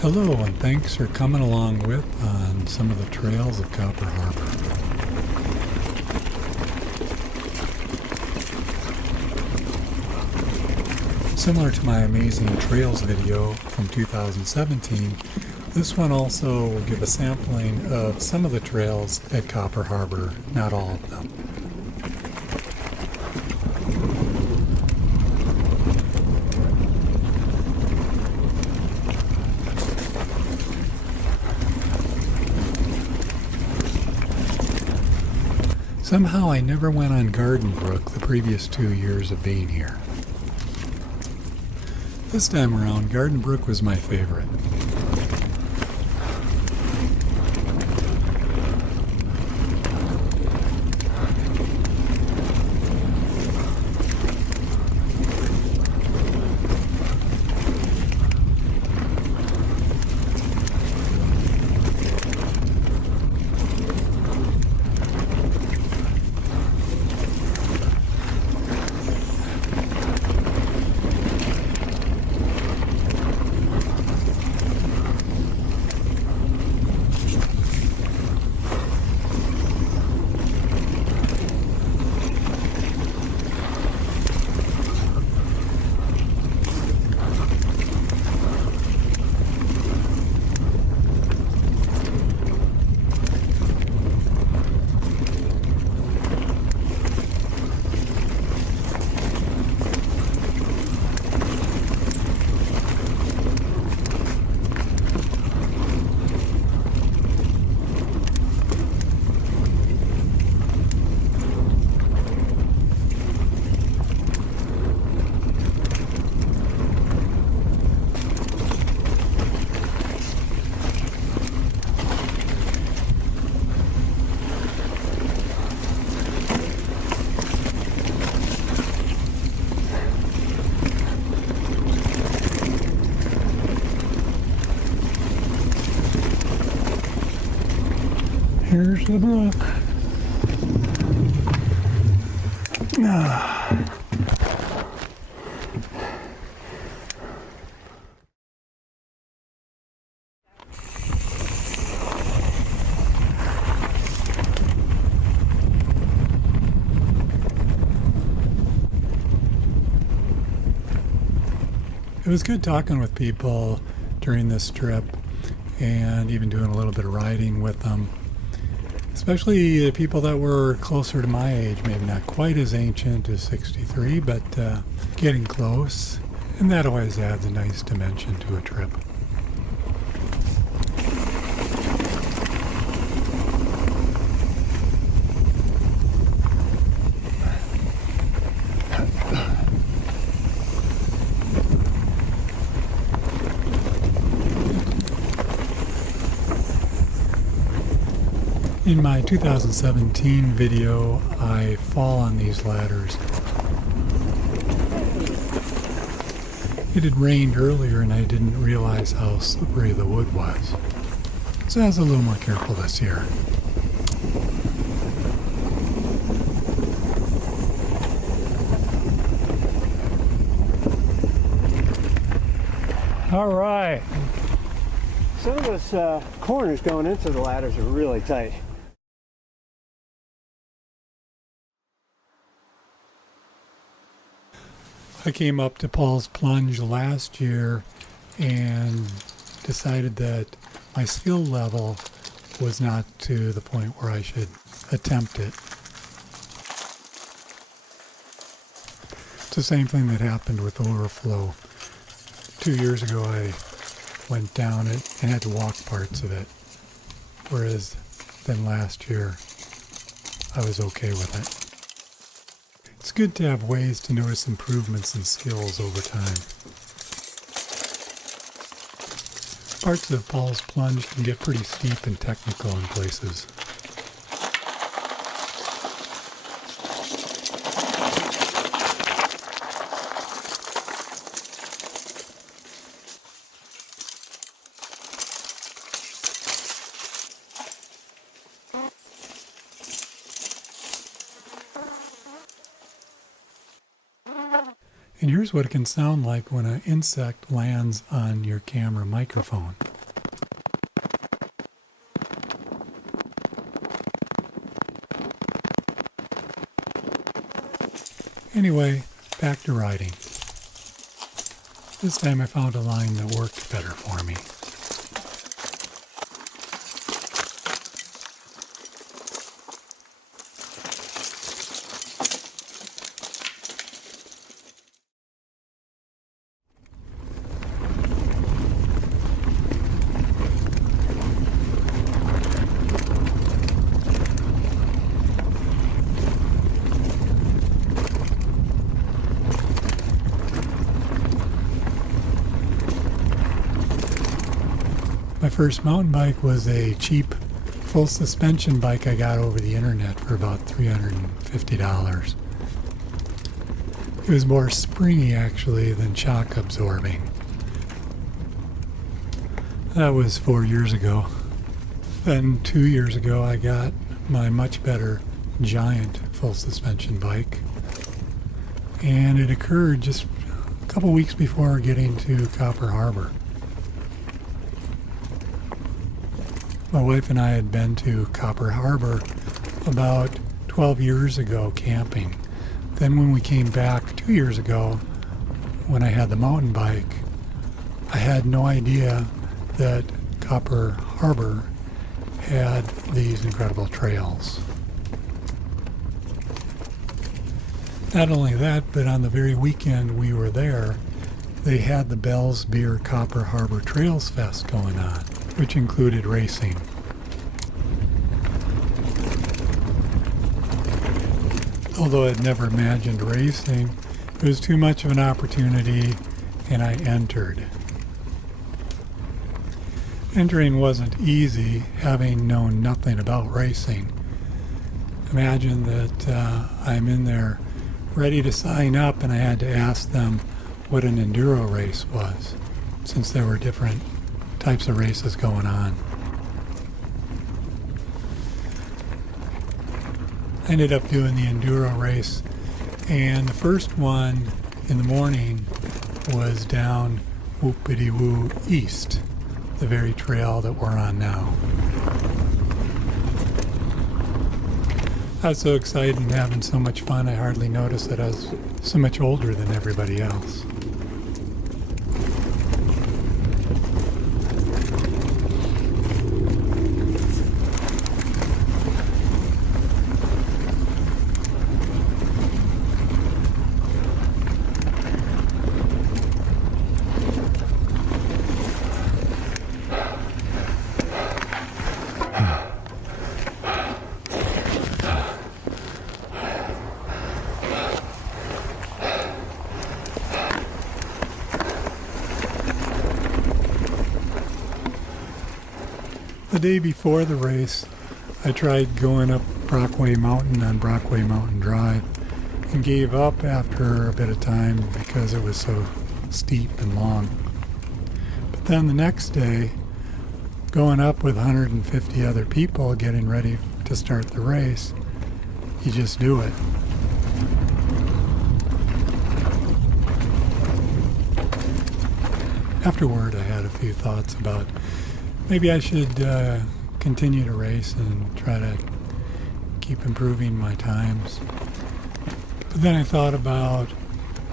Hello, and thanks for coming along on some of the trails of Copper Harbor. Similar to my Amazing Trails video from 2017, this one also will give a sampling of some of the trails at Copper Harbor, not all of them. Somehow I never went on Garden Brook the previous 2 years of being here. This time around, Garden Brook was my favorite. Here's the brook. It was good talking with people during this trip and even doing a little bit of riding with them. Especially people that were closer to my age, maybe not quite as ancient as 63, but getting close. And that always adds a nice dimension to a trip. In my 2017 video, I fall on these ladders. It had rained earlier and I didn't realize how slippery the wood was. So I was a little more careful this year. All right. Some of those corners going into the ladders are really tight. I came up to Paul's Plunge last year and decided that my skill level was not to the point where I should attempt it. It's the same thing that happened with Overflow. 2 years ago I went down it and had to walk parts of it, whereas then last year I was okay with it. It's good to have ways to notice improvements in skills over time. Parts of Paul's Plunge can get pretty steep and technical in places. And here's what it can sound like when an insect lands on your camera microphone. Anyway, back to riding. This time I found a line that worked better for me. My first mountain bike was a cheap full suspension bike I got over the internet for about $350. It was more springy actually than shock absorbing. That was 4 years ago. Then 2 years ago I got my much better Giant full suspension bike. And it occurred just a couple weeks before getting to Copper Harbor. My wife and I had been to Copper Harbor about 12 years ago camping. Then when we came back 2 years ago, when I had the mountain bike, I had no idea that Copper Harbor had these incredible trails. Not only that, but on the very weekend we were there, they had the Bell's Beer Copper Harbor Trails Fest going on, which included racing. Although I'd never imagined racing, it was too much of an opportunity and I entered. Entering wasn't easy, having known nothing about racing. Imagine that I'm in there ready to sign up and I had to ask them what an enduro race was, since there were different types of races going on. I ended up doing the enduro race, and the first one in the morning was down Whoopity-Woo East, the very trail that we're on now. I was so excited and having so much fun, I hardly noticed that I was so much older than everybody else. The day before the race, I tried going up Brockway Mountain on Brockway Mountain Drive and gave up after a bit of time because it was so steep and long. But then the next day, going up with 150 other people getting ready to start the race, you just do it. Afterward, I had a few thoughts about maybe I should continue to race and try to keep improving my times. But then I thought about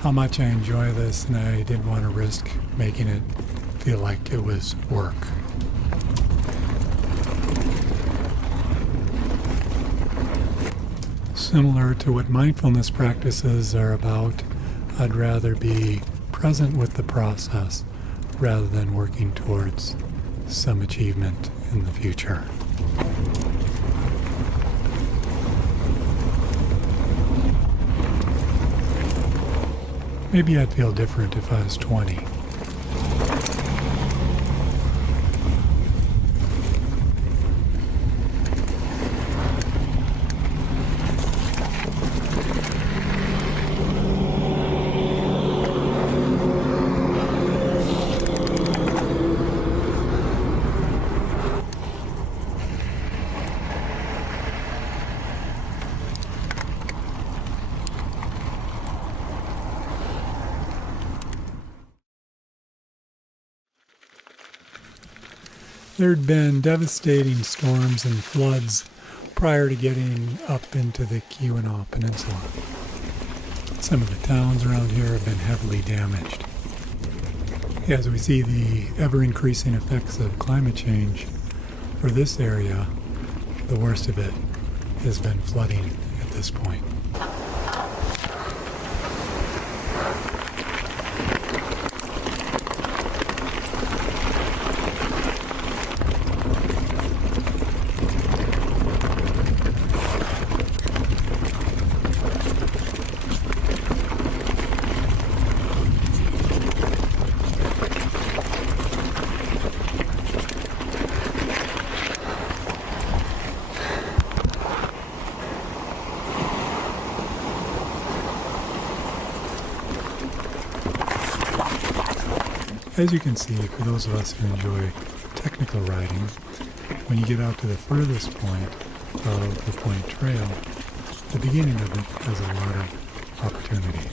how much I enjoy this and I didn't want to risk making it feel like it was work. Similar to what mindfulness practices are about, I'd rather be present with the process rather than working towards some achievement in the future. Maybe I'd feel different if I was 20. There'd been devastating storms and floods prior to getting up into the Keweenaw Peninsula. Some of the towns around here have been heavily damaged. As we see the ever-increasing effects of climate change for this area, the worst of it has been flooding at this point. As you can see, for those of us who enjoy technical riding, when you get out to the furthest point of the Point Trail, the beginning of it has a lot of opportunity.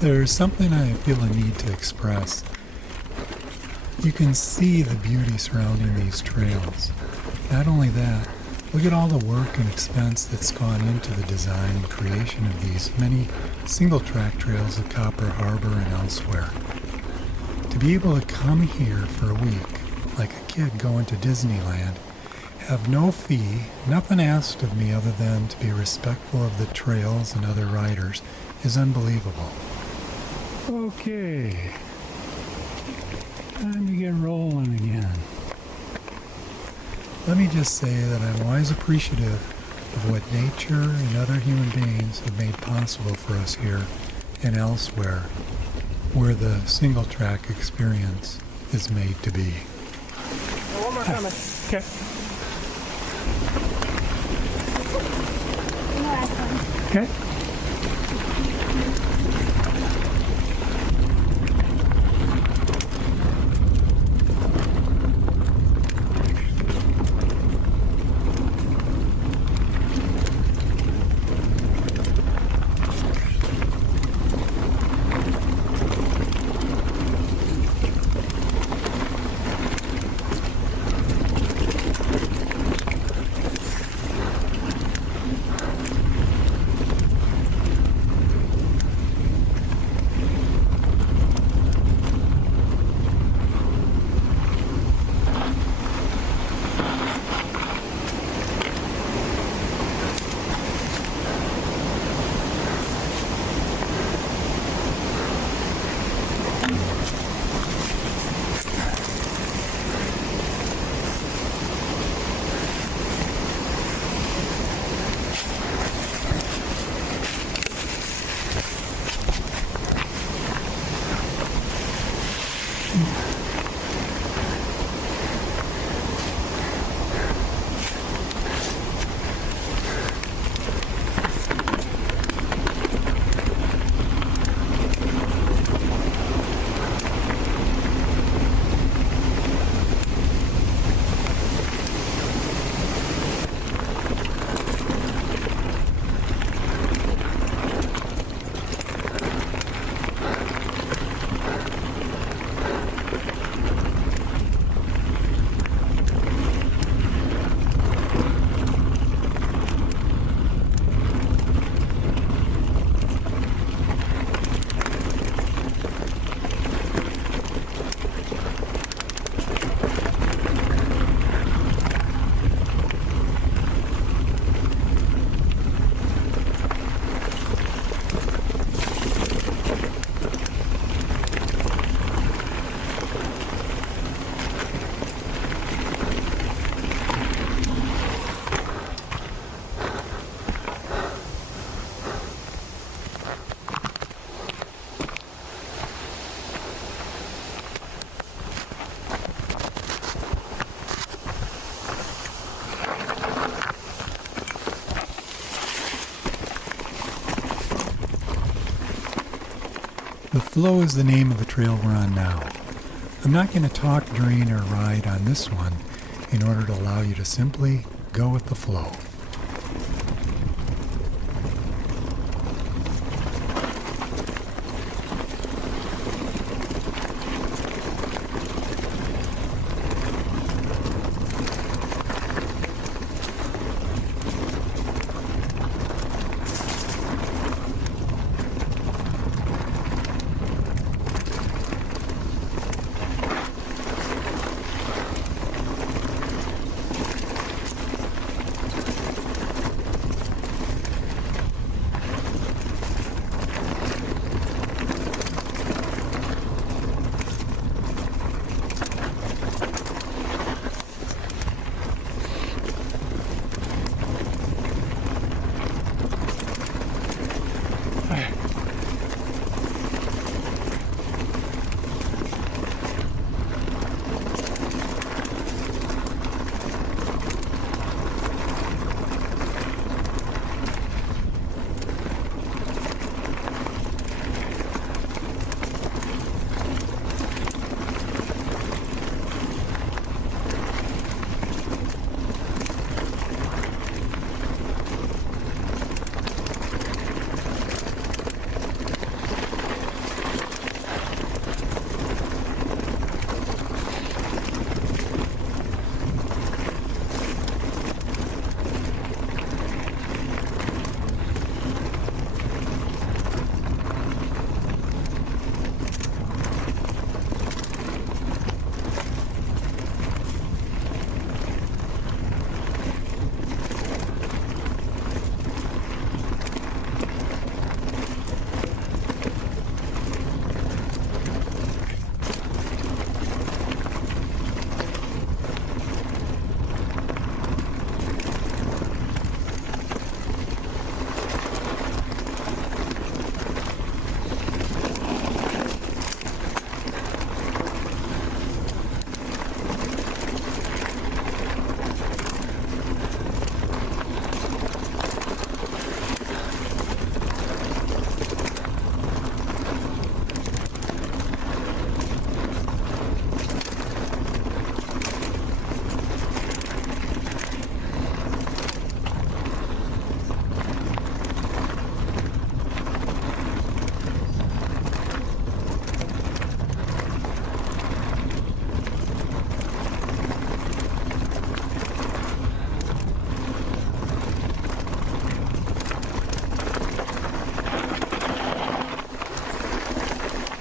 There's something I feel a need to express. You can see the beauty surrounding these trails. Not only that, look at all the work and expense that's gone into the design and creation of these many single-track trails at Copper Harbor and elsewhere. To be able to come here for a week, like a kid going to Disneyland, have no fee, nothing asked of me other than to be respectful of the trails and other riders, is unbelievable. Okay, time to get rolling again. Let me just say that I'm always appreciative of what nature and other human beings have made possible for us here and elsewhere, where the single-track experience is made to be. One more coming. Okay. Okay. The Flow is the name of the trail we're on now. I'm not going to talk during our ride on this one in order to allow you to simply go with the flow.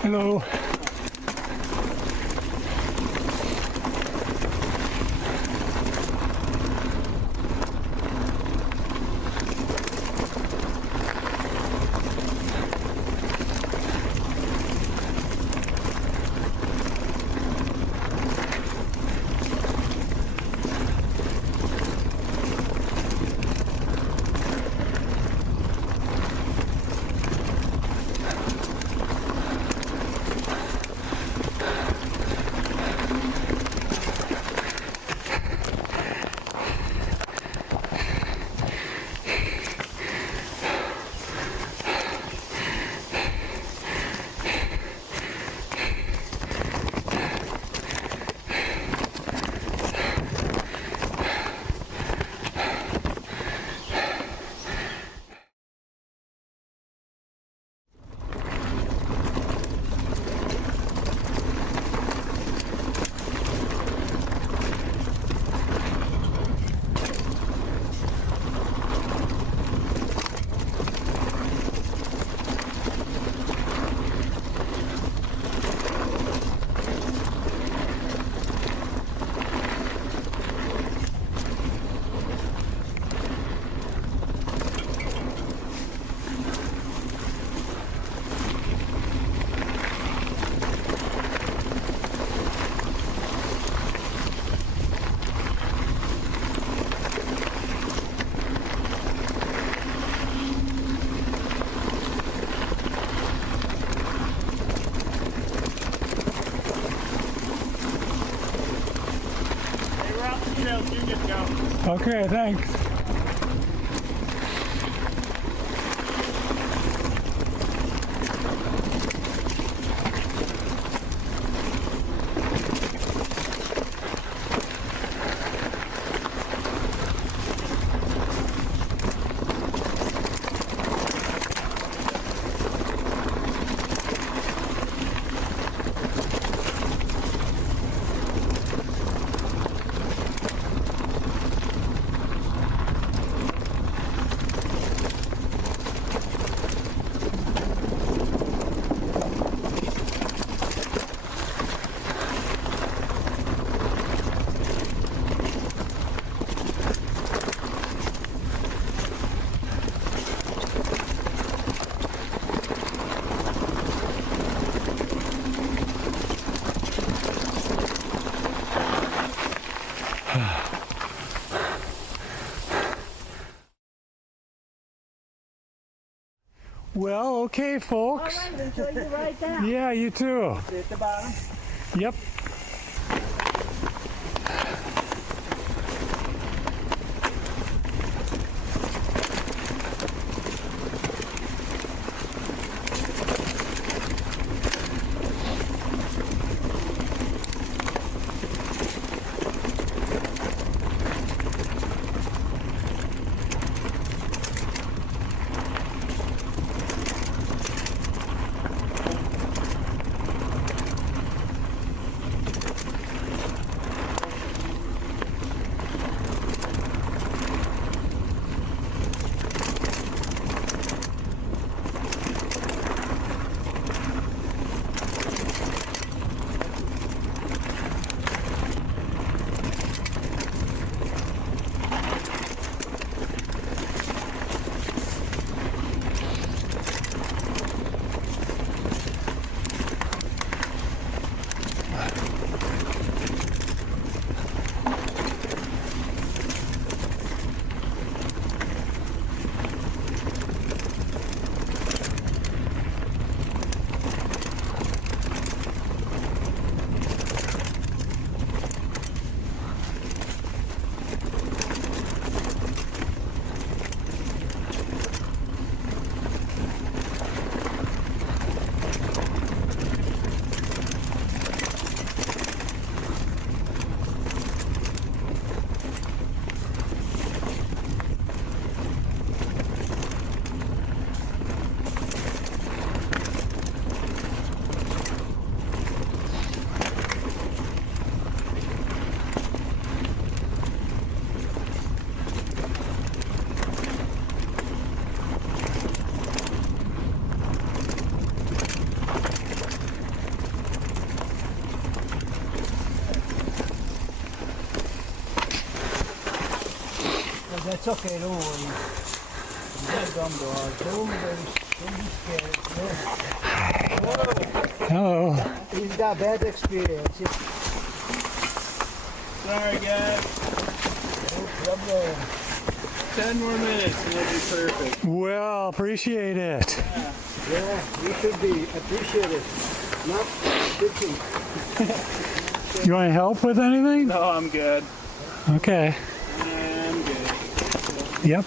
Hello. trails, you get to go. Okay, thanks. Well, okay, folks. All right, enjoy your ride down. Yeah, you too. See at the bottom. Yep. That's okay, don't worry. He's a dumb dog. Don't be scared. Hello. He's got bad experience. Sorry, guys. No trouble. 10 more minutes and it'll be perfect. Well, appreciate it. Yeah, you should be appreciated. Not bitching. You want help with anything? No, I'm good. Okay. I'm good. Yep.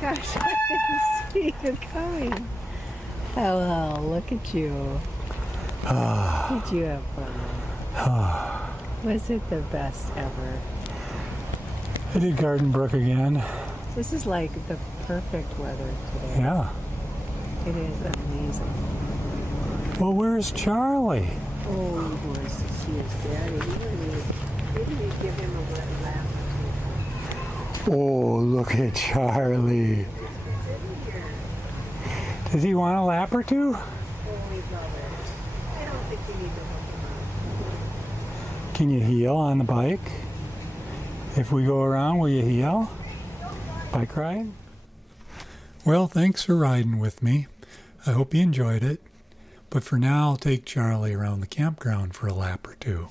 Gosh, I didn't see you coming. Hello, look at you. Did you have fun? Was it the best ever? I did Garden Brook again. This is like the perfect weather today. Yeah. It is amazing. Well, where's Charlie? Oh, he wants to see his daddy. Maybe we give him a wet lap. Oh, look at Charlie. Does he want a lap or two? Oh, we love it. I don't think we need to hook him up. Can you heel on the bike? If we go around, will you heel? Bike ride? Well, thanks for riding with me. I hope you enjoyed it. But for now, I'll take Charlie around the campground for a lap or two.